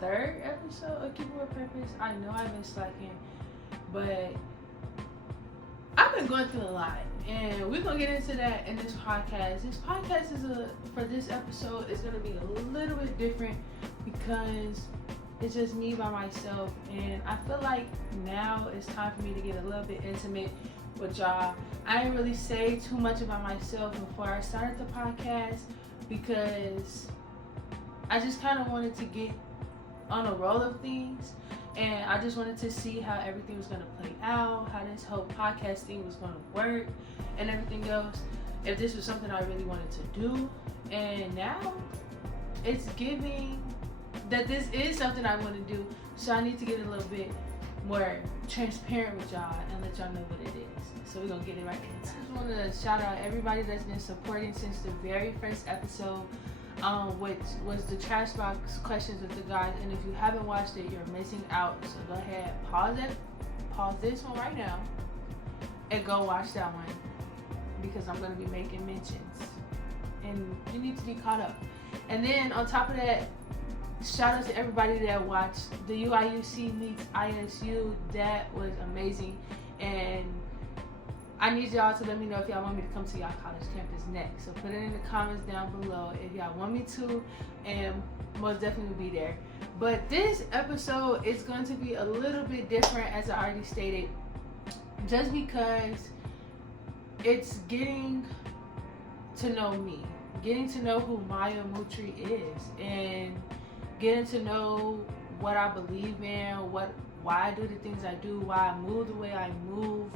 third episode of Keep It With Purpose. I know I've been slacking, but I've been going through a lot, and we're gonna get into that in this podcast. This podcast for this episode is gonna be a little bit different because it's just me by myself, and I feel like now it's time for me to get a little bit intimate with y'all. I didn't really say too much about myself before I started the podcast because I just kind of wanted to get on a roll of things, and I just wanted to see how everything was going to play out, how this whole podcast thing was going to work and everything else, if this was something I really wanted to do. And now it's giving that this is something I want to do, so I need to get a little bit more transparent with y'all and let y'all know what it is. So we're going to get it right into it. I just want to shout out everybody that's been supporting since the very first episode, which was the trash box questions with the guys. And if you haven't watched it, you're missing out. So go ahead, pause this one right now, and go watch that one, because I'm going to be making mentions, and you need to be caught up. And then on top of that, shout out to everybody that watched the UIUC meets ISU. That was amazing, and I need y'all to let me know if y'all want me to come to y'all college campus next. So put it in the comments down below if y'all want me to, and most definitely will be there. But this episode is going to be a little bit different, as I already stated, just because it's getting to know me, getting to know who Maya Moutry is, and getting to know what I believe in, why I do the things I do, why I move the way I move,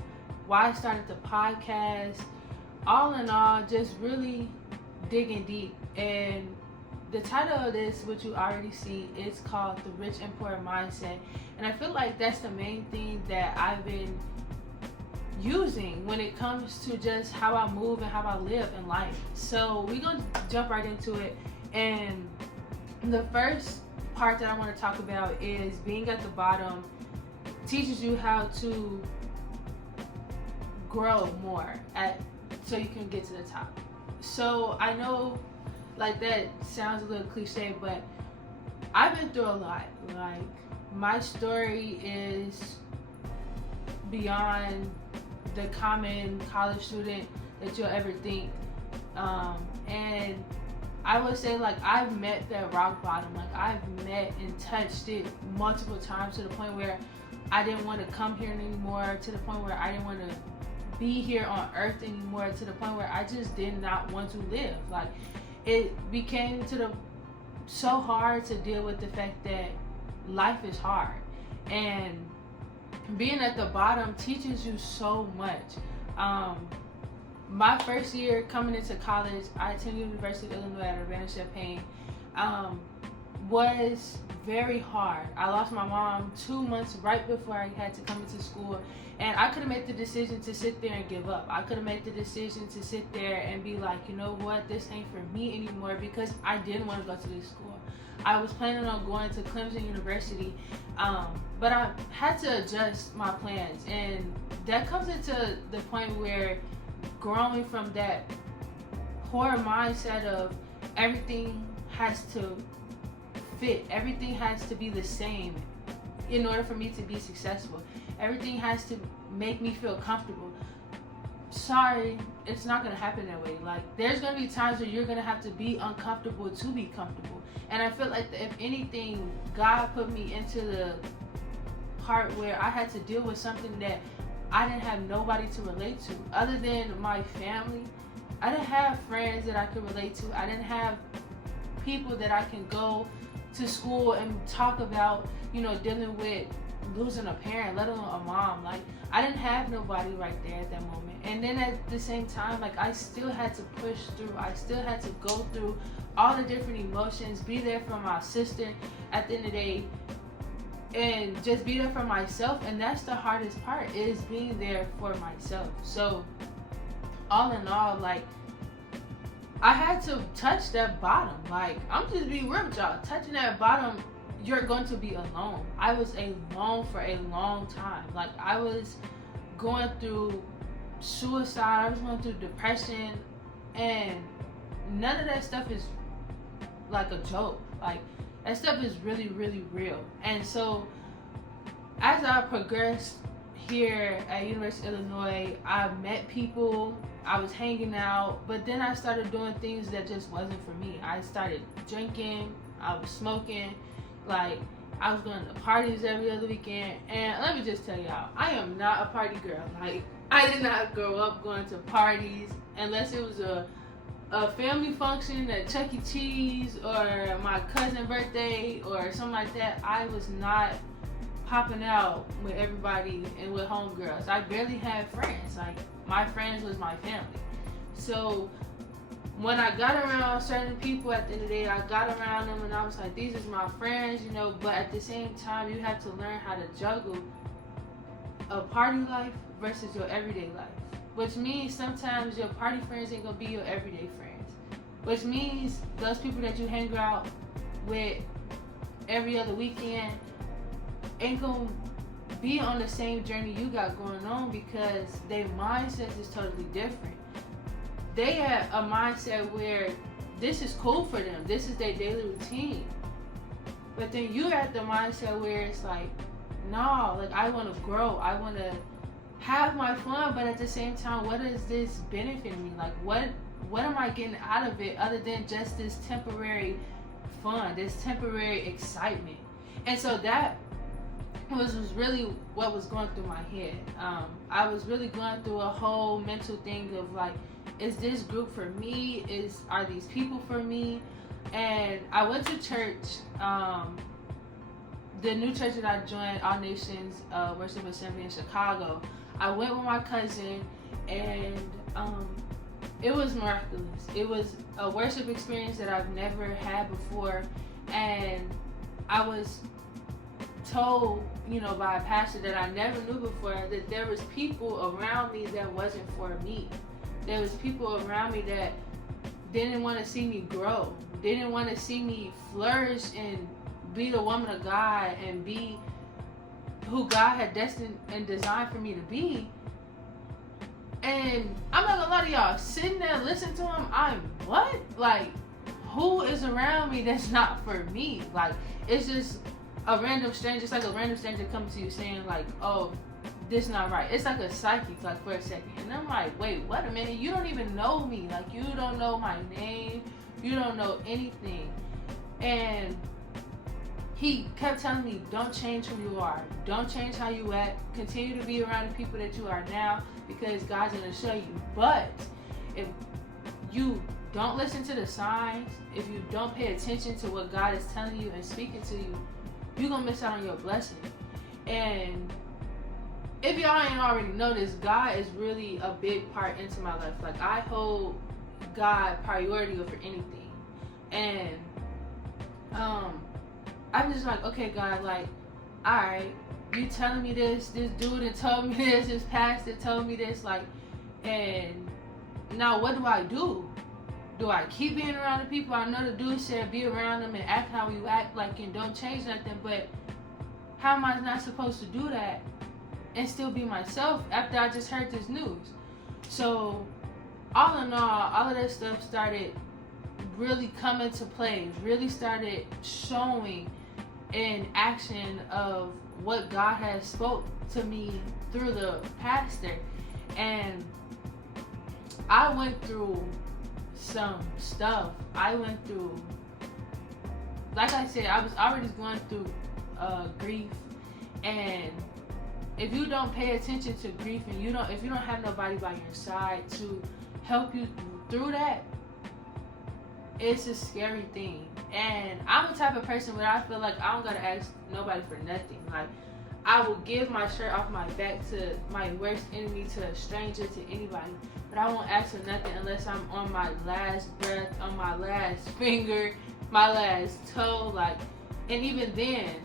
why I started the podcast. All in all, just really digging deep. And the title of this, which you already see, is called The Rich and Poor Mindset. And I feel like that's the main thing that I've been using when it comes to just how I move and how I live in life. So we're going to jump right into it. And the first part that I want to talk about is being at the bottom teaches you how to grow more so you can get to the top. So I know, like, that sounds a little cliche, but I've been through a lot. Like, my story is beyond the common college student that you'll ever think, and I would say, like, I've met that rock bottom. Like, I've met and touched it multiple times, to the point where I didn't want to come here anymore, to the point where I didn't want to be here on earth anymore, to the point where I just did not want to live. Like, it became so hard to deal with the fact that life is hard, and being at the bottom teaches you so much. My first year coming into college, I attended University of Illinois at Urbana-Champaign, was very hard. I lost my mom 2 months right before I had to come into school, and I could have made the decision to sit there and give up. I could have made the decision to sit there and be like, you know what, this ain't for me anymore, because I didn't want to go to this school. I was planning on going to Clemson University, but I had to adjust my plans, and that comes into the point where growing from that poor mindset of everything has to fit, everything has to be the same in order for me to be successful, everything has to make me feel comfortable. Sorry, it's not going to happen that way. Like, there's going to be times where you're going to have to be uncomfortable to be comfortable. And I feel like, if anything, God put me into the part where I had to deal with something that I didn't have nobody to relate to other than my family. I didn't have friends that I could relate to. I didn't have people that I can go to school and talk about, dealing with losing a parent, let alone a mom. Like, I didn't have nobody right there at that moment. And then at the same time, like, I still had to push through. I still had to go through all the different emotions, be there for my sister at the end of the day, and just be there for myself. And that's the hardest part, is being there for myself. So all in all, like, I had to touch that bottom. Like, I'm just being real with y'all. Touching that bottom, you're going to be alone. I was alone for a long time. Like, I was going through suicide, I was going through depression, and none of that stuff is like a joke. Like, That stuff is really, really real. And so as I progressed here at University of Illinois, I met people, I was hanging out, but then I started doing things that just wasn't for me. I started drinking, I was smoking, like I was going to parties every other weekend. And let me just tell y'all, I am not a party girl. Like, I did not grow up going to parties unless it was a family function at Chuck E. Cheese or my cousin's birthday or something like that. I was not popping out with everybody and with homegirls. I barely had friends. Like, my friends was my family. So when I got around certain people at the end of the day, I got around them and I was like, these is my friends, you know, but at the same time, you have to learn how to juggle a party life versus your everyday life. Which means sometimes your party friends ain't gonna be your everyday friends. Which means those people that you hang out with every other weekend ain't gonna be on the same journey you got going on because their mindset is totally different. They have a mindset where this is cool for them. This is their daily routine. But then you're at the mindset where it's like, no, like I want to grow. I want to have my fun, but at the same time, what is this benefiting me? Like, what am I getting out of it other than just this temporary fun, this temporary excitement? And so that was really what was going through my head. I was really going through a whole mental thing of like, is this group for me? Are these people for me? And I went to church, the new church that I joined, All Nations Worship Assembly in Chicago. I went with my cousin, and it was miraculous. It was a worship experience that I've never had before, and I was told, you know, by a pastor that I never knew before that there was people around me that wasn't for me. There was people around me that didn't want to see me grow, didn't want to see me flourish and be the woman of God and be who God had destined and designed for me to be. And I'm not gonna lie to y'all, sitting there listening to him, I'm what? Like, who is around me that's not for me? Like, it's just a random stranger. It's like a random stranger coming to you saying like, oh, this not right. It's like a psychic, like, for a second. And I'm like, wait, what a minute. You don't even know me. Like, you don't know my name. You don't know anything. And he kept telling me, don't change who you are. Don't change how you act. Continue to be around the people that you are now because God's going to show you. But if you don't listen to the signs, if you don't pay attention to what God is telling you and speaking to you, you're going to miss out on your blessing. And if y'all ain't already noticed, God is really a big part into my life. Like, I hold God priority over anything. And I'm just like, okay, God, like, alright, you telling me this dude had told me this pastor told me this, like, and now what do? Do I keep being around the people? I know the dude said be around them and act how you act, like, and don't change nothing, but how am I not supposed to do that and still be myself after I just heard this news? So, all in all of that stuff started really coming to play, really started showing in action of what God has spoke to me through the pastor. And I went through some stuff. I went through, like I said, I was already going through grief. And if you don't pay attention to grief and if you don't have nobody by your side to help you through that, it's a scary thing. And I'm the type of person where I feel like I don't gotta ask nobody for nothing. Like, I will give my shirt off my back to my worst enemy, to a stranger, to anybody, but I won't ask for nothing unless I'm on my last breath, on my last finger, my last toe, like, and even then,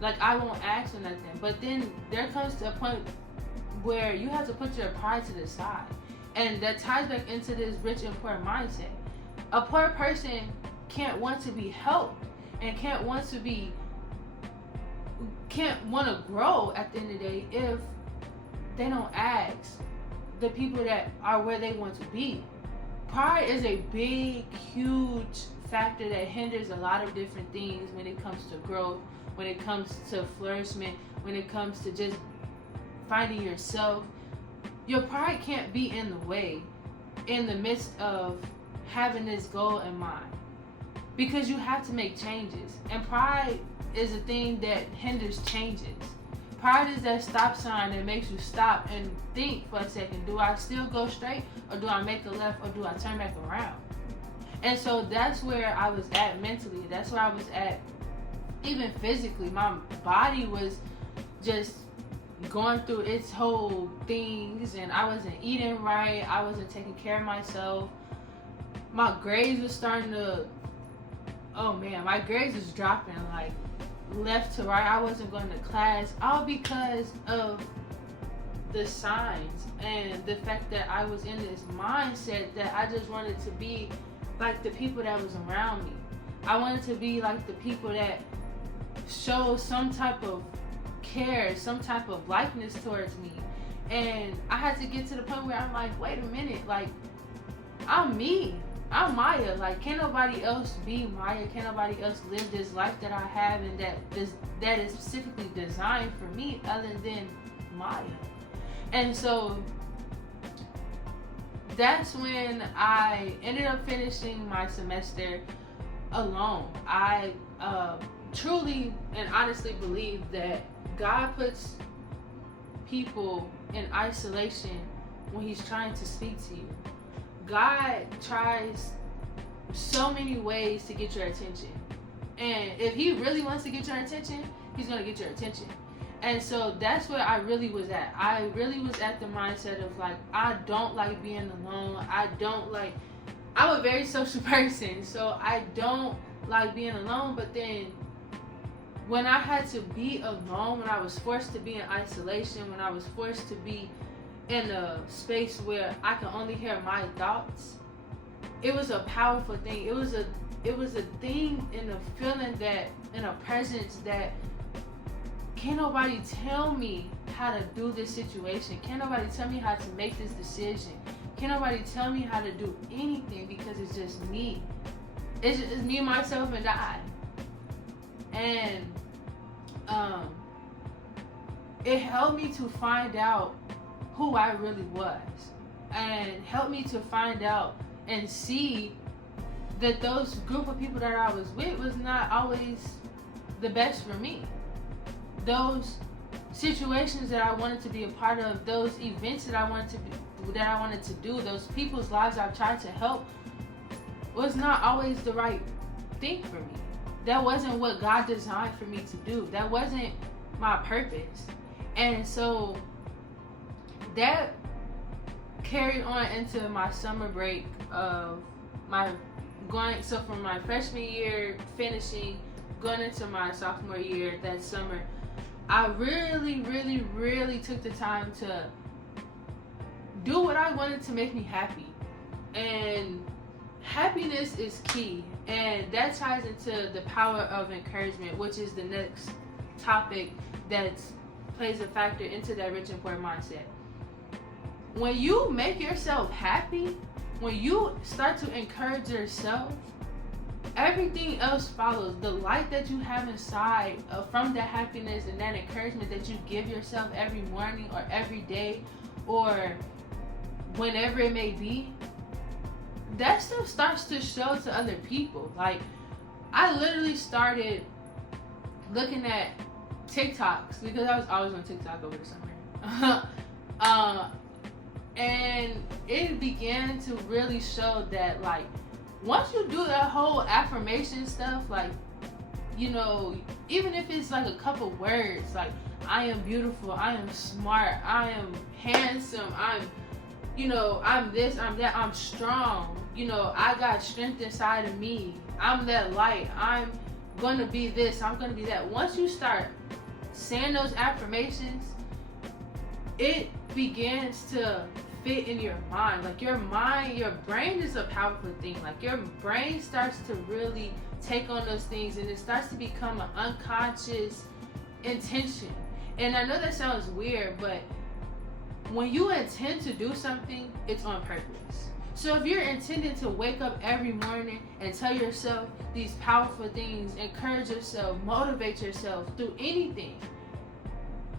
like, I won't ask for nothing. But then there comes to a point where you have to put your pride to the side. And that ties back into this rich and poor mindset. A poor person can't want to be helped and can't want to grow at the end of the day if they don't ask the people that are where they want to be. Pride is a big, huge factor that hinders a lot of different things when it comes to growth, when it comes to flourishment, when it comes to just finding yourself. Your pride can't be in the way in the midst of having this goal in mind, because you have to make changes. And pride is a thing that hinders changes. Pride is that stop sign that makes you stop and think for a second. Do I still go straight, or do I make a left, or do I turn back around? And so that's where I was at mentally. That's where I was at even physically. My body was just going through its whole things, and I wasn't eating right. I wasn't taking care of myself. My grades was starting to, oh man, my grades was dropping like left to right. I wasn't going to class, all because of the signs and the fact that I was in this mindset that I just wanted to be like the people that was around me. I wanted to be like the people that show some type of care, some type of likeness towards me. And I had to get to the point where I'm like, wait a minute, like, I'm me. I'm Maya. Like, can't nobody else be Maya? Can't nobody else live this life that I have and that is specifically designed for me other than Maya? And so that's when I ended up finishing my semester alone. I truly and honestly believe that God puts people in isolation when He's trying to speak to you. God tries so many ways to get your attention. And if He really wants to get your attention, He's going to get your attention. And so that's where I really was at. I really was at the mindset of like, I don't like being alone. I'm a very social person, so I don't like being alone. But then when I had to be alone, when I was forced to be in isolation, when I was forced to be in a space where I can only hear my thoughts, it was a powerful thing. It was a thing in a feeling that, in a presence that can't nobody tell me how to do this situation. Can't nobody tell me how to make this decision. Can't nobody tell me how to do anything, because it's just me. It's just me, myself, and I. And it helped me to find out who I really was, and helped me to find out and see that those group of people that I was with was not always the best for me. Those situations that I wanted to be a part of, those events that I wanted to do, those people's lives I tried to help, was not always the right thing for me. That wasn't what God designed for me to do. That wasn't my purpose. And so that carried on into my summer break of from my freshman year finishing, going into my sophomore year that summer. I really, really, really took the time to do what I wanted to make me happy. And happiness is key. And that ties into the power of encouragement, which is the next topic that plays a factor into that rich and poor mindset. When you make yourself happy, when you start to encourage yourself, everything else follows. The light that you have inside from that happiness and that encouragement that you give yourself every morning or every day or whenever it may be, that stuff starts to show to other people. Like, I literally started looking at TikToks because I was always on TikTok over the summer. And it began to really show that, like, once you do that whole affirmation stuff, like, you know, even if it's like a couple words, like, I am beautiful, I am smart, I am handsome, I'm this, I'm that, I'm strong, you know, I got strength inside of me, I'm that light, I'm gonna be this, I'm gonna be that. Once you start saying those affirmations, it begins to fit in your mind. Like, your brain is a powerful thing. Like, your brain starts to really take on those things, and it starts to become an unconscious intention. And I know that sounds weird, but when you intend to do something, it's on purpose. So if you're intending to wake up every morning and tell yourself these powerful things, encourage yourself, motivate yourself through anything,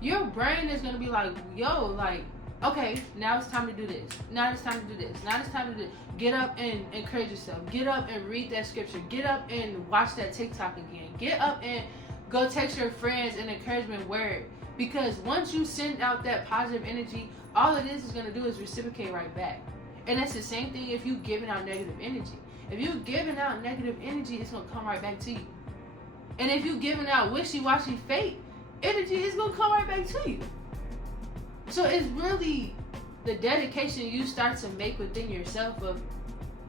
your brain is going to be like, yo, like, okay, now it's time to do this. Now it's time to do this. Now it's time to do this. Get up and encourage yourself. Get up and read that scripture. Get up and watch that TikTok again. Get up and go text your friends an encouragement word. Because once you send out that positive energy, all it is going to do is reciprocate right back. And that's the same thing if you giving out negative energy. If you giving out negative energy, it's going to come right back to you. And if you giving out wishy-washy fake energy, it's going to come right back to you. So it's really the dedication you start to make within yourself of,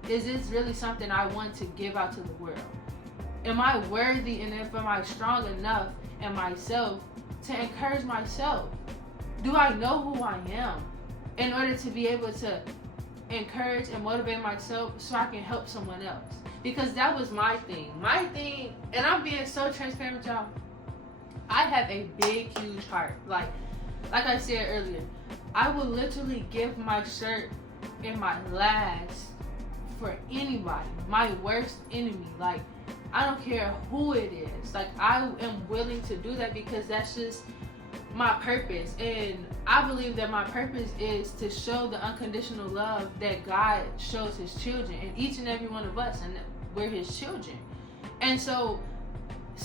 is this really something I want to give out to the world? Am I worthy, and am I strong enough in myself to encourage myself? Do I know who I am in order to be able to encourage and motivate myself so I can help someone else? Because that was my thing. My thing, and I'm being so transparent with y'all, I have a big, huge heart. Like I said earlier, I would literally give my shirt and my last for anybody, my worst enemy. Like, I don't care who it is. Like, I am willing to do that because that's just my purpose. And I believe that my purpose is to show the unconditional love that God shows his children, and each and every one of us, and we're his children. And so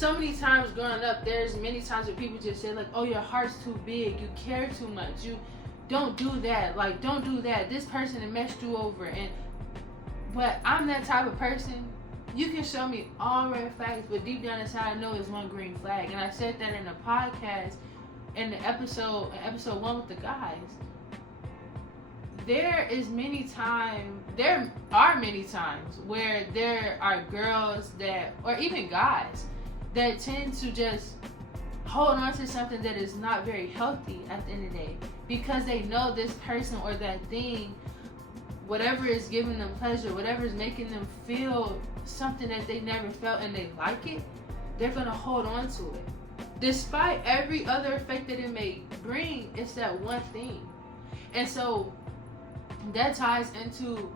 many times growing up, there's many times where people just say like, oh, your heart's too big, you care too much, you don't do that, like, don't do that, this person has messed you over. But I'm that type of person. You can show me all red flags, but deep down inside I know it's one green flag. And I said that in the podcast, in episode 1 with the guys. There are many times where there are girls that, or even guys, that tend to just hold on to something that is not very healthy at the end of the day, because they know this person or that thing, whatever is giving them pleasure, whatever is making them feel something that they never felt and they like it, they're going to hold on to it. Despite every other effect that it may bring, it's that one thing. And so that ties into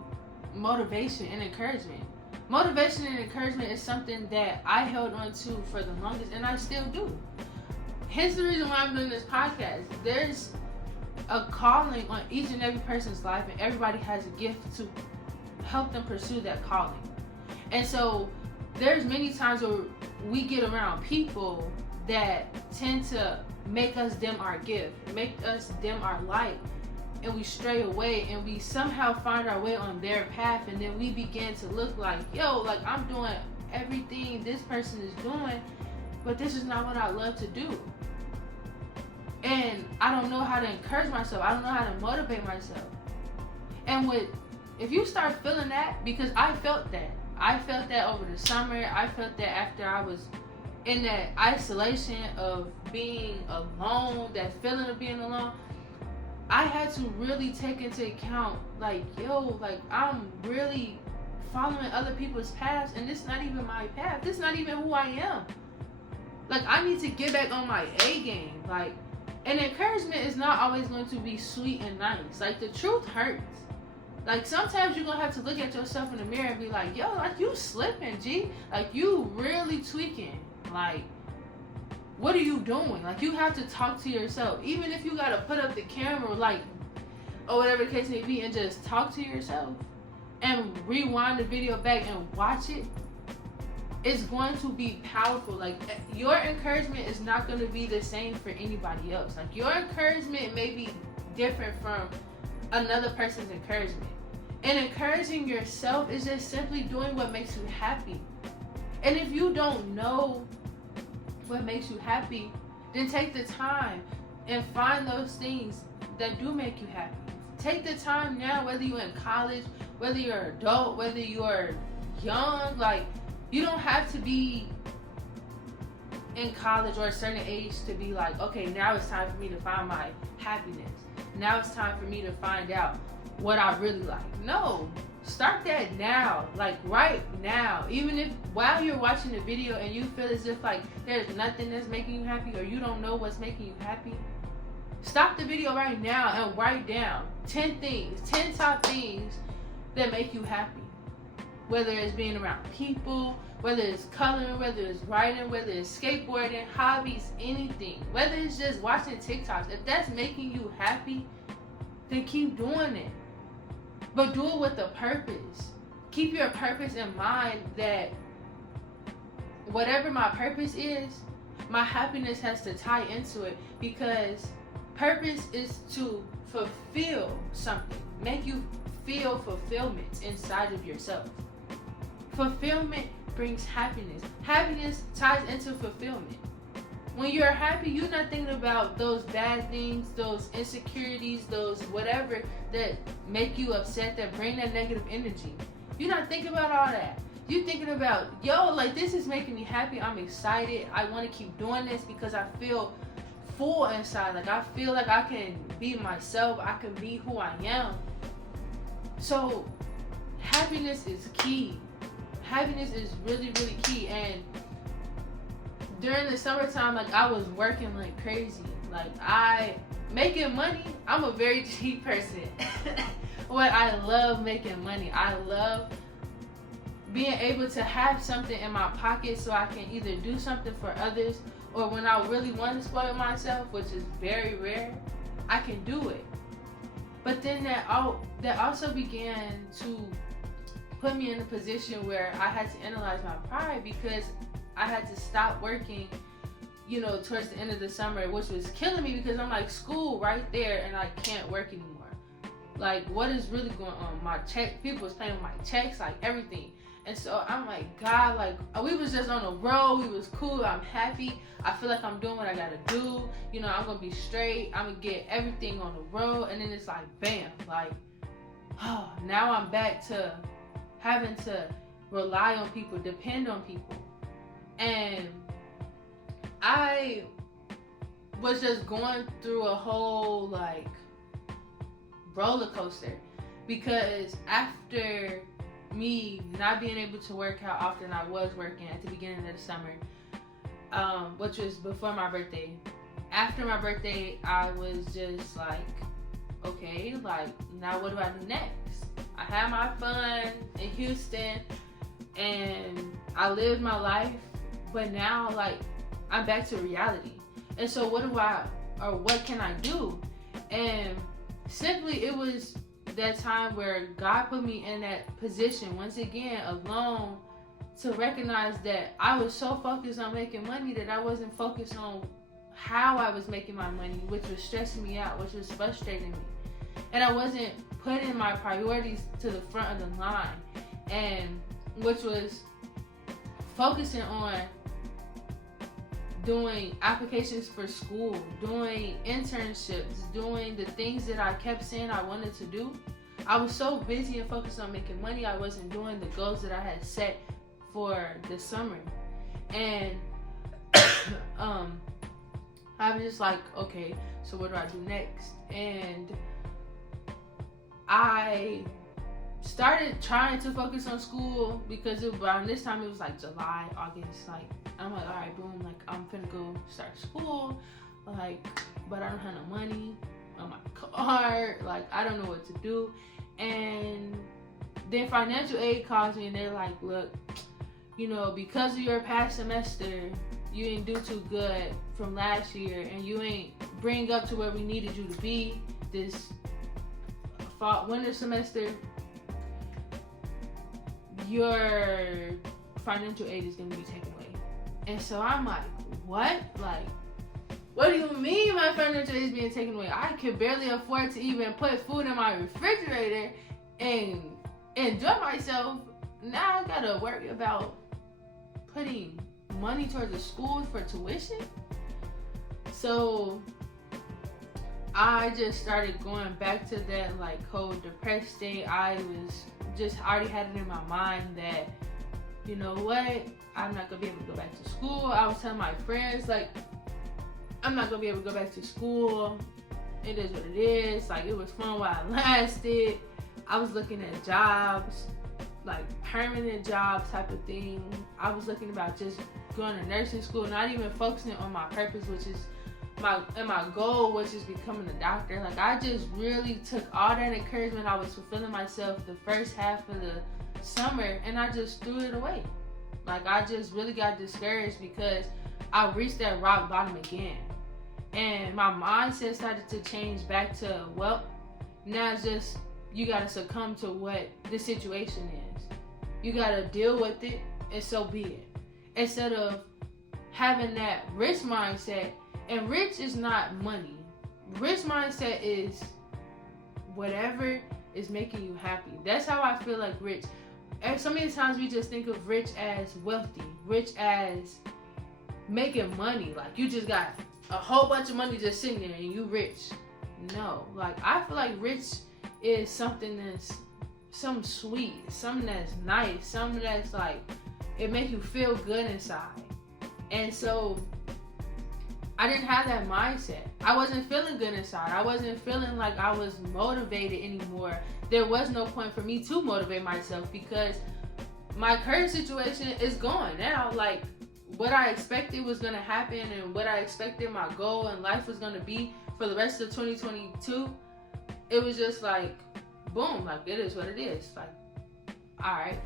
motivation and encouragement. Motivation and encouragement is something that I held on to for the longest, and I still do. Hence the reason why I'm doing this podcast. There's a calling on each and every person's life, and everybody has a gift to help them pursue that calling. And so there's many times where we get around people that tend to make us dim our gift, make us dim our light, and we stray away, and we somehow find our way on their path, and then we begin to look like, yo, like, I'm doing everything this person is doing, but this is not what I love to do. And I don't know how to encourage myself. I don't know how to motivate myself. And if you start feeling that, because I felt that over the summer. I felt that after I was in that isolation of being alone, that feeling of being alone, I had to really take into account, like, yo, like, I'm really following other people's paths, and this is not even my path. This is not even who I am. Like, I need to get back on my A game. Like, and encouragement is not always going to be sweet and nice. Like, the truth hurts. Like, sometimes you're going to have to look at yourself in the mirror and be like, yo, like, you slipping, G. Like, you really tweaking. Like, what are you doing? Like, you have to talk to yourself. Even if you got to put up the camera, like, or whatever the case may be, and just talk to yourself and rewind the video back and watch it, it's going to be powerful. Like, your encouragement is not going to be the same for anybody else. Like, your encouragement may be different from another person's encouragement. And encouraging yourself is just simply doing what makes you happy. And if you don't know what makes you happy, then take the time and find those things that do make you happy. Take the time now, whether you're in college, whether you're an adult, whether you're young. Like, you don't have to be in college or a certain age to be like, okay, now it's time for me to find my happiness. Now it's time for me to find out what I really like. No, start that now, like right now. Even if while you're watching the video and you feel as if like there's nothing that's making you happy, or you don't know what's making you happy, stop the video right now and write down 10 top things that make you happy. Whether it's being around people, whether it's coloring, whether it's writing, whether it's skateboarding, hobbies, anything. Whether it's just watching TikToks. If that's making you happy, then keep doing it. But do it with a purpose. Keep your purpose in mind that whatever my purpose is, my happiness has to tie into it, because purpose is to fulfill something. Make you feel fulfillment inside of yourself. Fulfillment brings happiness. Happiness ties into fulfillment. When you're happy, you're not thinking about those bad things, those insecurities, those whatever that make you upset, that bring that negative energy. You're not thinking about all that. You're thinking about, yo, like, this is making me happy. I'm excited. I want to keep doing this because I feel full inside. Like, I feel like I can be myself. I can be who I am. So, happiness is key. Happiness is really, really key. And during the summertime, like, I was working like crazy. Like, making money, I'm a very cheap person. But I love making money. I love being able to have something in my pocket so I can either do something for others, or when I really want to spoil myself, which is very rare, I can do it. But then that also began to put me in a position where I had to analyze my pride, because I had to stop working, towards the end of the summer, which was killing me, because I'm like, school right there and I can't work anymore. Like, what is really going on? My check, people was paying my checks, like everything. And so I'm like, God, like, we was just on the road. We was cool. I'm happy. I feel like I'm doing what I gotta do. I'm gonna be straight. I'm gonna get everything on the road. And then it's like, bam, like, oh, now I'm back to having to rely on people, depend on people. And I was just going through a whole, like, roller coaster, because after me not being able to work how often I was working at the beginning of the summer, which was before my birthday. After my birthday, I was just like, okay, like, now what do I do next? I had my fun in Houston and I lived my life, but now, like, I'm back to reality. And so what can I do? And simply, it was that time where God put me in that position, once again, alone, to recognize that I was so focused on making money that I wasn't focused on how I was making my money, which was stressing me out, which was frustrating me. And I wasn't putting my priorities to the front of the line, and which was focusing on doing applications for school, doing internships, doing the things that I kept saying I wanted to do. I was so busy and focused on making money, I wasn't doing the goals that I had set for the summer. And I was just like, okay, so what do I do next? And I started trying to focus on school, because around this time it was like July, August, like, I'm like, all right, boom, like, I'm finna go start school, like, but I don't have no money on my card, like, I don't know what to do. And then financial aid calls me and they're like, look, because of your past semester, you didn't do too good from last year, and you ain't bring up to where we needed you to be this winter semester. Your financial aid is going to be taken away. And so I'm like, what? Like, what do you mean my financial aid is being taken away? I could barely afford to even put food in my refrigerator and enjoy myself. Now I gotta worry about putting money towards the school for tuition. So I just started going back to that, like, whole depressed state. I already had it in my mind that, you know what, I'm not gonna be able to go back to school. I was telling my friends, like, I'm not gonna be able to go back to school. It is what it is. Like, it was fun while it lasted. I was looking at jobs, like permanent jobs type of thing. I was looking about just going to nursing school, not even focusing on my purpose, which is my goal was just becoming a doctor. Like, I just really took all that encouragement I was fulfilling myself the first half of the summer, and I just threw it away. Like, I just really got discouraged because I reached that rock bottom again. And my mindset started to change back to, well, now it's just, you gotta succumb to what the situation is. You gotta deal with it, and so be it. Instead of having that rich mindset, and rich is not money. Rich mindset is whatever is making you happy. That's how I feel like rich. And so many times we just think of rich as wealthy, rich as making money. Like, you just got a whole bunch of money just sitting there and you rich. No, like, I feel like rich is something that's something sweet, something that's nice, something that's like, it makes you feel good inside. And so I didn't have that mindset. I wasn't feeling good inside. I wasn't feeling like I was motivated anymore. There was no point for me to motivate myself because my current situation is gone now. Like, what I expected was going to happen and what I expected my goal in life was going to be for the rest of 2022, it was just like, boom, like, it is what it is. Like, all right,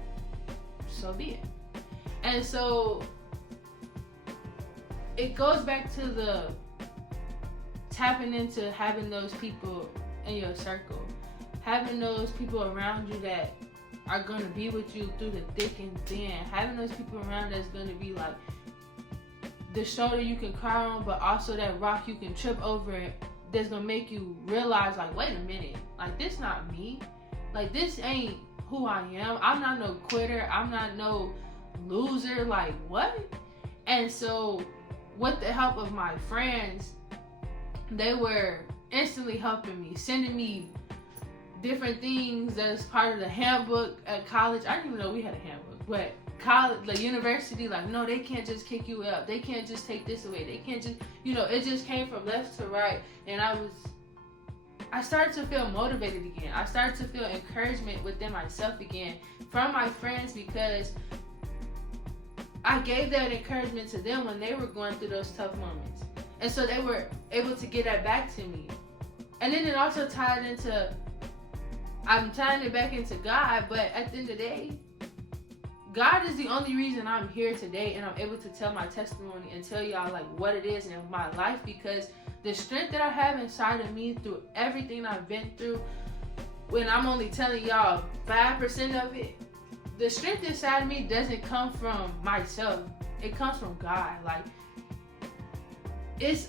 so be it. And so it goes back to the tapping into having those people in your circle, having those people around you that are going to be with you through the thick and thin, having those people around that's going to be like the shoulder you can cry on, but also that rock you can trip over, that's going to make you realize, like, wait a minute, like, this not me, like, this ain't who I am. I'm not no quitter. I'm not no loser. Like, what? And so with the help of my friends, they were instantly helping me, sending me different things as part of the handbook at college. I didn't even know we had a handbook, but college, the university, like, no, they can't just kick you out. They can't just take this away. They can't just, it just came from left to right. And I started to feel motivated again. I started to feel encouragement within myself again from my friends because I gave that encouragement to them when they were going through those tough moments. And so they were able to get that back to me. And then it also tied into, I'm tying it back into God, but at the end of the day, God is the only reason I'm here today and I'm able to tell my testimony and tell y'all, like, what it is in my life, because the strength that I have inside of me through everything I've been through, when I'm only telling y'all 5% of it, the strength inside of me doesn't come from myself. It comes from God. Like, it's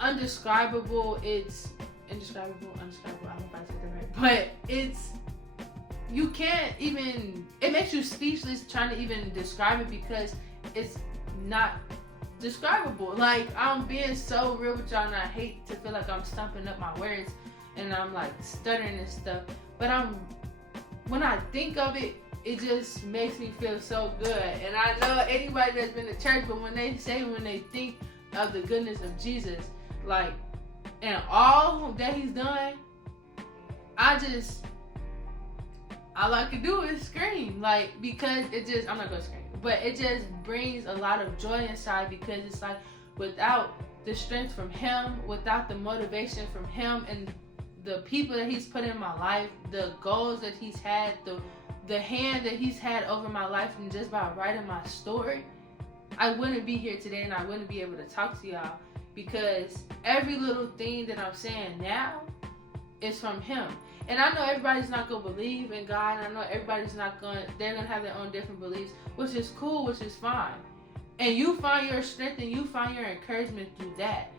undescribable. It's indescribable. I don't know if I said that right. But you can't even, it makes you speechless trying to even describe it because it's not describable. Like, I'm being so real with y'all, and I hate to feel like I'm stumping up my words and I'm like stuttering and stuff. But when I think of it, it just makes me feel so good. And I know anybody that's been to church, but when they think of the goodness of Jesus, like, and all that he's done, all I can do is scream. Like, because I'm not gonna scream, but it just brings a lot of joy inside, because it's like, without the strength from him, without the motivation from him and the people that he's put in my life, the goals that he's had, the hand that he's had over my life, and just by writing my story, I wouldn't be here today and I wouldn't be able to talk to y'all, because every little thing that I'm saying now is from him. And I know everybody's not going to believe in God. And I know everybody's they're going to have their own different beliefs, which is cool, which is fine. And you find your strength and you find your encouragement through that,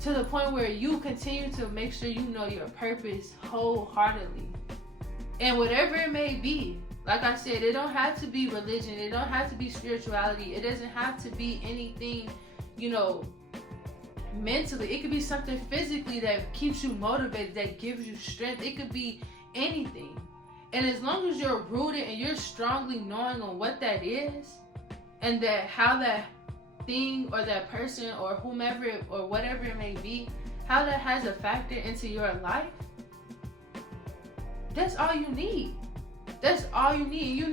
to the point where you continue to make sure you know your purpose wholeheartedly. And whatever it may be, like I said, it don't have to be religion. It don't have to be spirituality. It doesn't have to be anything, mentally. It could be something physically that keeps you motivated, that gives you strength. It could be anything. And as long as you're rooted and you're strongly knowing on what that is, and that how that thing or that person or whomever or whatever it may be, how that has a factor into your life, that's all you need. That's all you need. You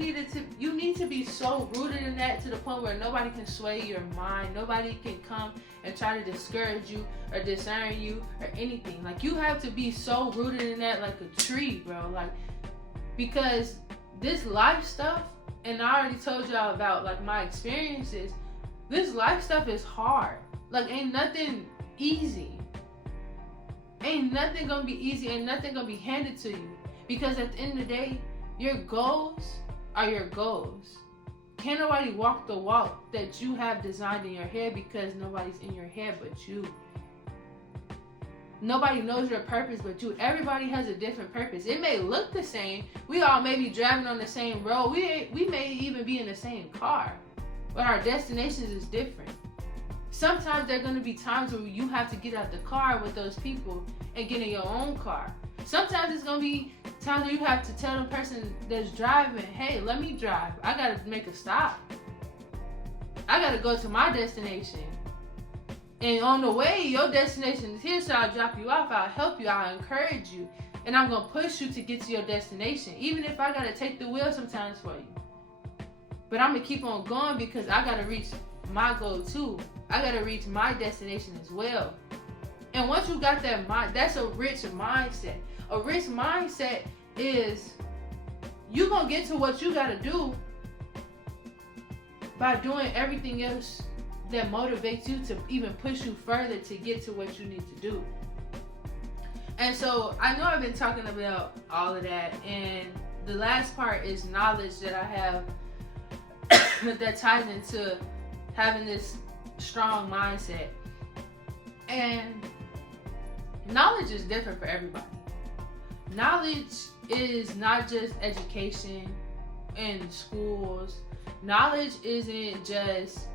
need to be so rooted in that to the point where nobody can sway your mind. Nobody can come and try to discourage you or discern you or anything. Like, you have to be so rooted in that like a tree, bro. Like, because this life stuff, and I already told y'all about like my experiences, this life stuff is hard. Like, ain't nothing easy. Ain't nothing gonna be easy. Ain't nothing gonna be handed to you. Because at the end of the day, your goals are your goals. Can't nobody walk the walk that you have designed in your head, because nobody's in your head but you. Nobody knows your purpose but you. Everybody has a different purpose. It may look the same. We all may be driving on the same road. We may even be in the same car. But our destinations is different. Sometimes there are going to be times where you have to get out the car with those people and get in your own car. Sometimes it's going to be times where you have to tell the person that's driving, hey, let me drive. I got to make a stop. I got to go to my destination. And on the way, your destination is here, so I'll drop you off. I'll help you. I'll encourage you. And I'm going to push you to get to your destination, even if I got to take the wheel sometimes for you. But I'm going to keep on going, because I got to reach my goal too. I got to reach my destination as well. And once you got that mind, that's a rich mindset. A rich mindset is you going to get to what you got to do by doing everything else that motivates you to even push you further to get to what you need to do. And so I know I've been talking about all of that, and the last part is knowledge that I have that ties into having this strong mindset. And knowledge is different for everybody. Knowledge is not just education in schools. Knowledge isn't just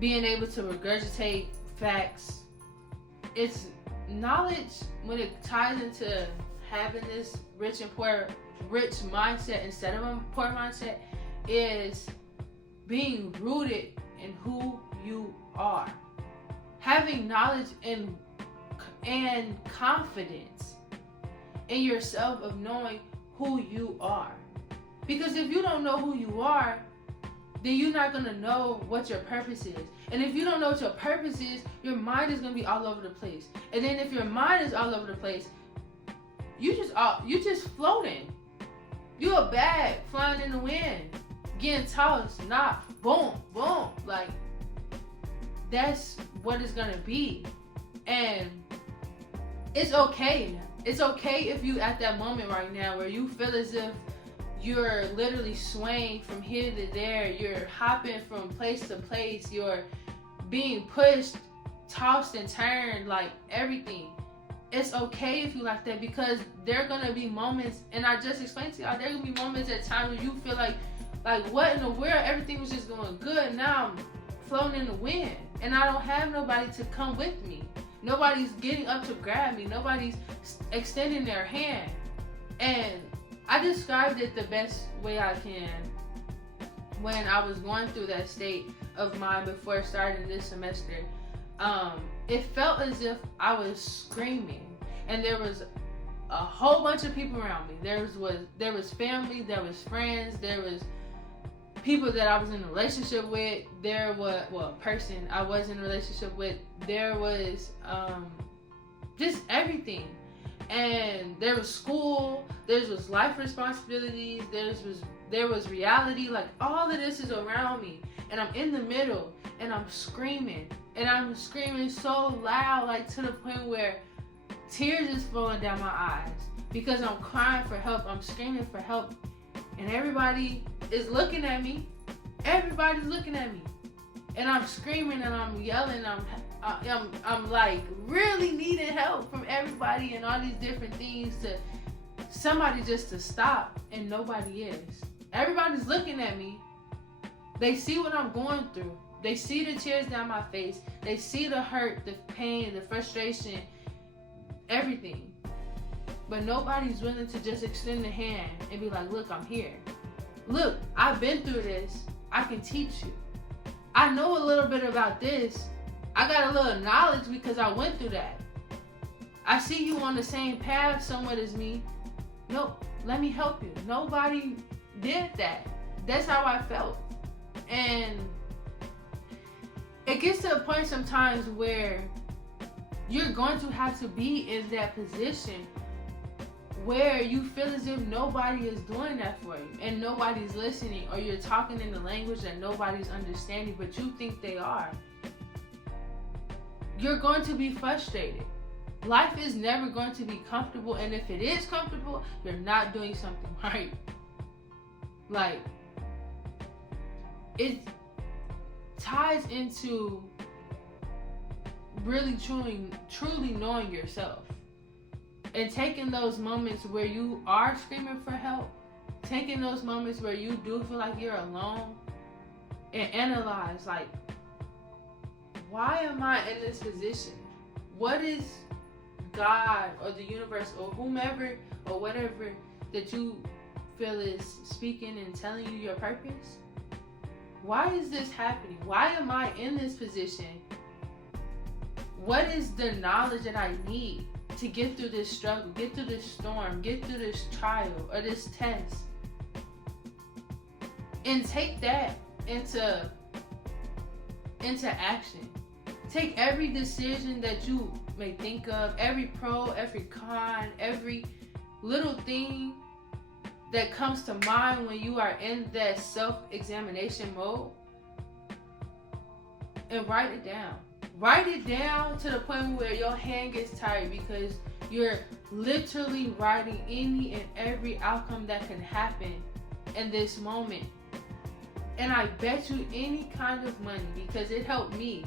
being able to regurgitate facts. It's knowledge when it ties into having this rich mindset instead of a poor mindset, is being rooted in who you are. Having knowledge and confidence in yourself of knowing who you are. Because if you don't know who you are, then you're not going to know what your purpose is. And if you don't know what your purpose is, your mind is going to be all over the place. And then if your mind is all over the place, you just floating. You a bag flying in the wind, getting tossed, knocked, boom, boom. Like, that's what it's going to be. And it's okay. It's okay if you at that moment right now where you feel as if you're literally swaying from here to there. You're hopping from place to place. You're being pushed, tossed and turned, like everything. It's okay if you like that, because there are going to be moments, and I just explained to y'all, there are going to be moments at times where you feel like what in the world? Everything was just going good. Now I'm floating in the wind, and I don't have nobody to come with me. Nobody's getting up to grab me. Nobody's extending their hand. And I described it the best way I can when I was going through that state of mind before starting this semester. It felt as if I was screaming, and there was a whole bunch of people around me. There was family, there was friends, there was people that I was in a relationship with. There was a person I was in a relationship with. There was just everything. And there was school, there was life responsibilities, there was reality. Like, all of this is around me, and I'm in the middle, and I'm screaming, so loud, like to the point where tears is falling down my eyes, because I'm crying for help. I'm screaming for help, and everybody is looking at me. Everybody's looking at me, and I'm screaming and I'm yelling. I'm like really needing help from everybody and all these different things, to somebody just to stop, and nobody is. Everybody's looking at me. They see what I'm going through. They see the tears down my face. They see the hurt, the pain, the frustration, everything. But nobody's willing to just extend a hand and be like, look, I'm here. Look, I've been through this. I can teach you. I know a little bit about this. I got a little knowledge because I went through that. I see you on the same path somewhat as me. Nope, let me help you. Nobody did that. That's how I felt. And it gets to a point sometimes where you're going to have to be in that position where you feel as if nobody is doing that for you and nobody's listening, or you're talking in the language that nobody's understanding, but you think they are. You're going to be frustrated. Life is never going to be comfortable, and if it is comfortable, you're not doing something right. Like, it ties into really truly knowing yourself and taking those moments where you are screaming for help, taking those moments where you do feel like you're alone, and analyze, like, why am I in this position? What is God or the universe or whomever or whatever that you feel is speaking and telling you your purpose? Why is this happening? Why am I in this position? What is the knowledge that I need to get through this struggle, get through this storm, get through this trial or this test? And take that into action. Take every decision that you may think of, every pro, every con, every little thing that comes to mind when you are in that self-examination mode, and write it down. Write it down to the point where your hand gets tired, because you're literally writing any and every outcome that can happen in this moment. And I bet you any kind of money, because it helped me,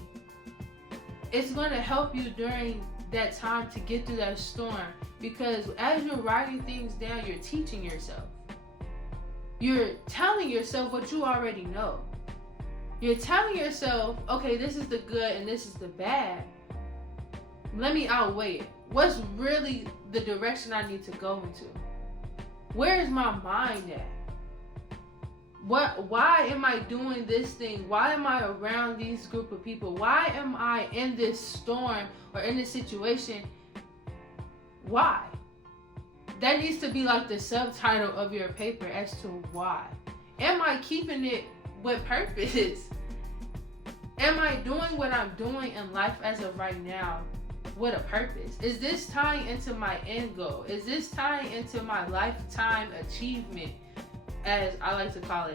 it's going to help you during that time to get through that storm. Because as you're writing things down, you're teaching yourself. You're telling yourself what you already know. You're telling yourself, okay, this is the good and this is the bad. Let me outweigh it. What's really the direction I need to go into? Where is my mind at? Why am I doing this thing? Why am I around these group of people? Why am I in this storm or in this situation? Why? That needs to be like the subtitle of your paper as to why. Am I keeping it with purpose? Am I doing what I'm doing in life as of right now with a purpose? Is this tying into my end goal? Is this tying into my lifetime achievement, as I like to call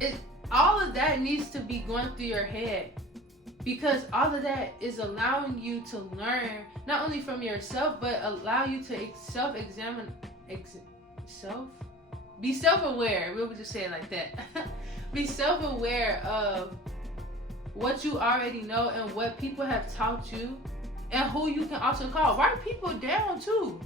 it? All of that needs to be going through your head, because all of that is allowing you to learn not only from yourself, but allow you to self-examine, be self-aware. We'll just say it like that. Be self-aware of what you already know and what people have taught you, and who you can also call. Write people down too.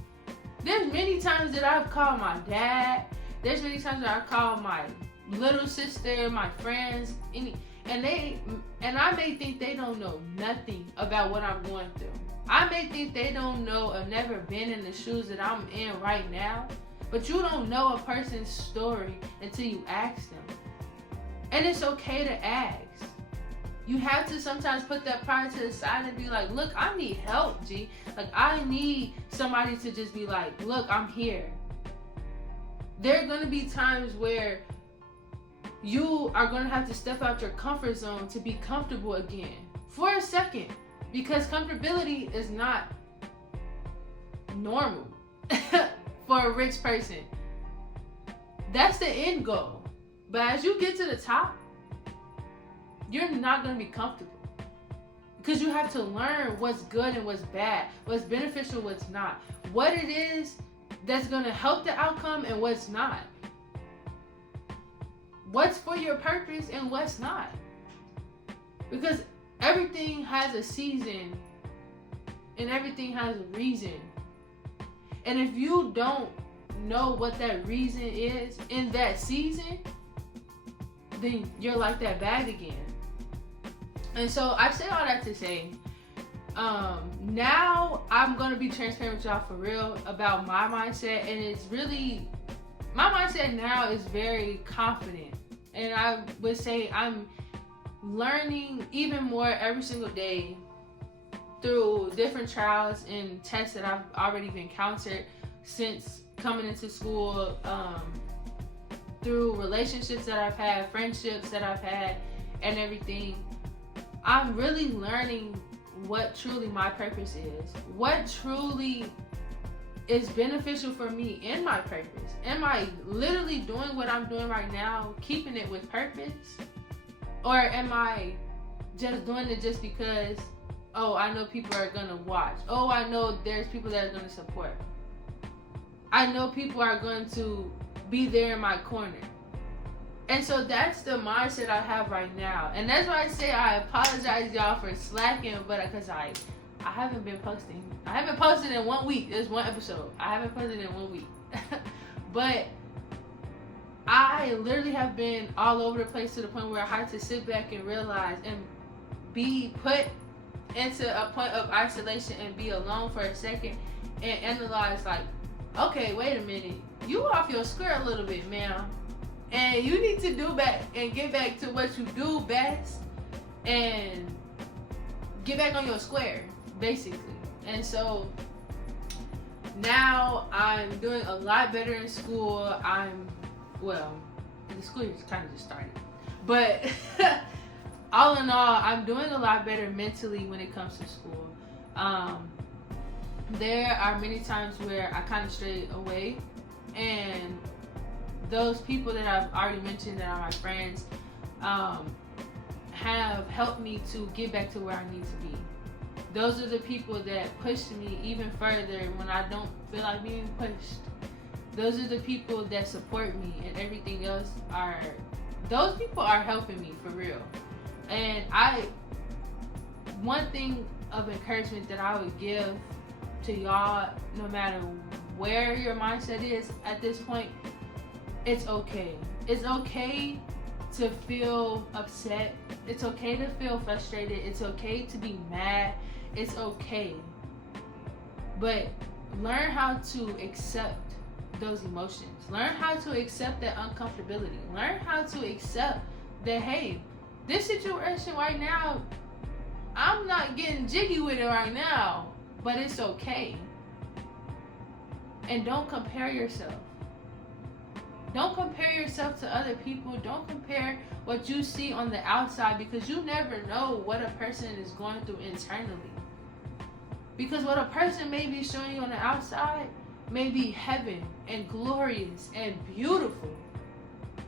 There's many times that I've called my dad. There's many times that I called my little sister, my friends, and I may think they don't know nothing about what I'm going through. I may think they don't know or never been in the shoes that I'm in right now. But you don't know a person's story until you ask them. And it's okay to ask. You have to sometimes put that pride to the side and be like, look, I need help, G. Like, I need somebody to just be like, look, I'm here. There are going to be times where you are going to have to step out your comfort zone to be comfortable again for a second, because comfortability is not normal for a rich person. That's the end goal. But as you get to the top, you're not going to be comfortable, because you have to learn what's good and what's bad, what's beneficial, what's not, what it is that's going to help the outcome and what's not, what's for your purpose and what's not. Because everything has a season and everything has a reason. And if you don't know what that reason is in that season, then you're like that bag again. And so I say all that to say, now I'm going to be transparent with y'all for real about my mindset. And it's really, my mindset now is very confident. And I would say I'm learning even more every single day through different trials and tests that I've already encountered, since coming into school, through relationships that I've had, friendships that I've had, and everything. I'm really learning what truly my purpose is. What truly is beneficial for me in my purpose. Am I literally doing what I'm doing right now, keeping it with purpose? Or am I just doing it just because, oh, I know people are going to watch. Oh, I know there's people that are going to support. I know people are going to be there in my corner. And so that's the mindset I have right now. And that's why I say I apologize, y'all, for slacking, but because I haven't been posting. I haven't posted in 1 week. There's one episode. I haven't posted in 1 week. But I literally have been all over the place to the point where I had to sit back and realize and be put into a point of isolation and be alone for a second and analyze, like, okay, wait a minute. You off your square a little bit, ma'am. And you need to do back and get back to what you do best and get back on your square, basically. And so now I'm doing a lot better in school. The school year kind of just started. But all in all, I'm doing a lot better mentally when it comes to school. There are many times where I kind of strayed away, and those people that I've already mentioned that are my friends have helped me to get back to where I need to be. Those are the people that push me even further when I don't feel like being pushed. Those are the people that support me, and everything else those people are helping me for real. And one thing of encouragement that I would give to y'all, no matter where your mindset is at this point, it's okay. It's okay to feel upset. It's okay to feel frustrated. It's okay to be mad. It's okay. But learn how to accept those emotions. Learn how to accept that uncomfortability. Learn how to accept that, hey, this situation right now, I'm not getting jiggy with it right now, but it's okay. And don't compare yourself. Don't compare yourself to other people. Don't compare what you see on the outside, because you never know what a person is going through internally. Because what a person may be showing you on the outside may be heaven and glorious and beautiful,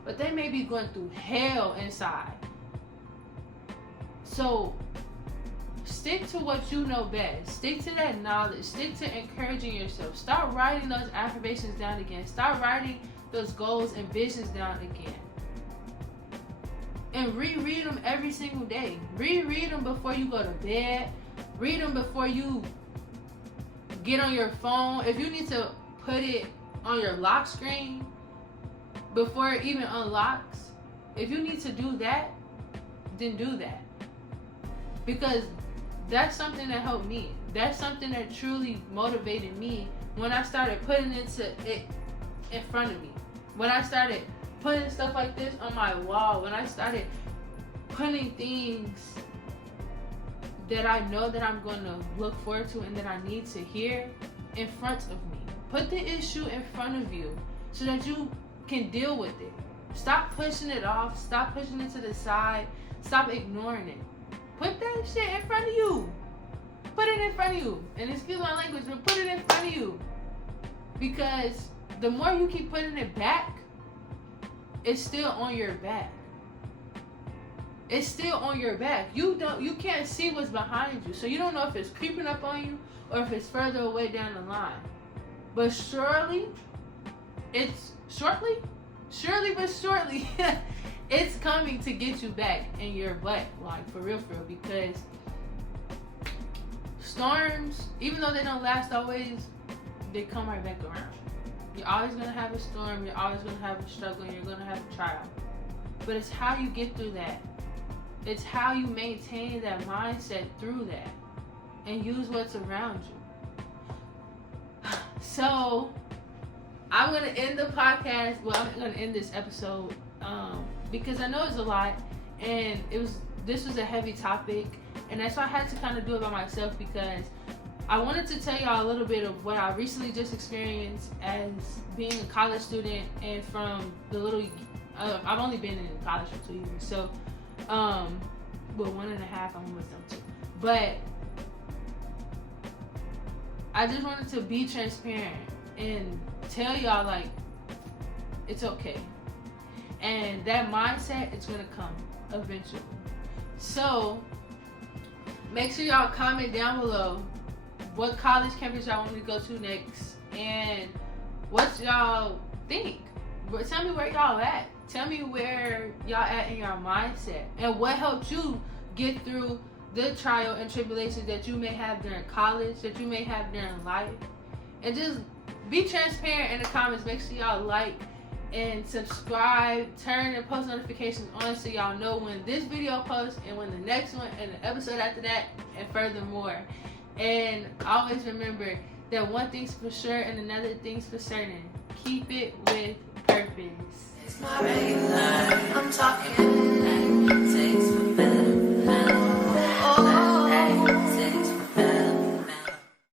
but they may be going through hell inside. So stick to what you know best. Stick to that knowledge. Stick to encouraging yourself. Start writing those affirmations down again. Start writing those goals and visions down again. And reread them every single day. Reread them before you go to bed. Read them before you get on your phone. If you need to put it on your lock screen before it even unlocks, if you need to do that, then do that. Because that's something that helped me. That's something that truly motivated me when I started putting it in front of me. When I started putting stuff like this on my wall. When I started putting things that I know that I'm going to look forward to and that I need to hear in front of me. Put the issue in front of you so that you can deal with it. Stop pushing it off. Stop pushing it to the side. Stop ignoring it. Put that shit in front of you. Put it in front of you. And excuse my language, but put it in front of you. Because the more you keep putting it back, it's still on your back. It's still on your back. You can't see what's behind you. So you don't know if it's creeping up on you or if it's further away down the line. But surely but shortly, it's coming to get you back in your butt. Like, for real, because storms, even though they don't last always, they come right back around. You're always going to have a storm. You're always going to have a struggle. You're going to have a trial. But it's how you get through that. It's how you maintain that mindset through that and use what's around you. So I'm going to end the podcast. Well, I'm going to end this episode because I know it's a lot, and this was a heavy topic, and that's why I had to kind of do it by myself, because I wanted to tell y'all a little bit of what I recently just experienced as being a college student, and from the little, I've only been in college for 2 years, so, well, 1.5, I'm with them too. But I just wanted to be transparent and tell y'all, like, it's okay. And that mindset is gonna come eventually. So make sure y'all comment down below what college campus y'all want me to go to next, and what y'all think. But tell me where y'all at. Tell me where y'all at in your mindset, and what helped you get through the trial and tribulations that you may have during college, that you may have during life. And just be transparent in the comments. Make sure y'all like and subscribe, turn and post notifications on so y'all know when this video posts and when the next one and the episode after that, and furthermore. And always remember that one thing's for sure and another thing's for certain. Keep it with purpose. It's not regular, I'm talking like it takes for better.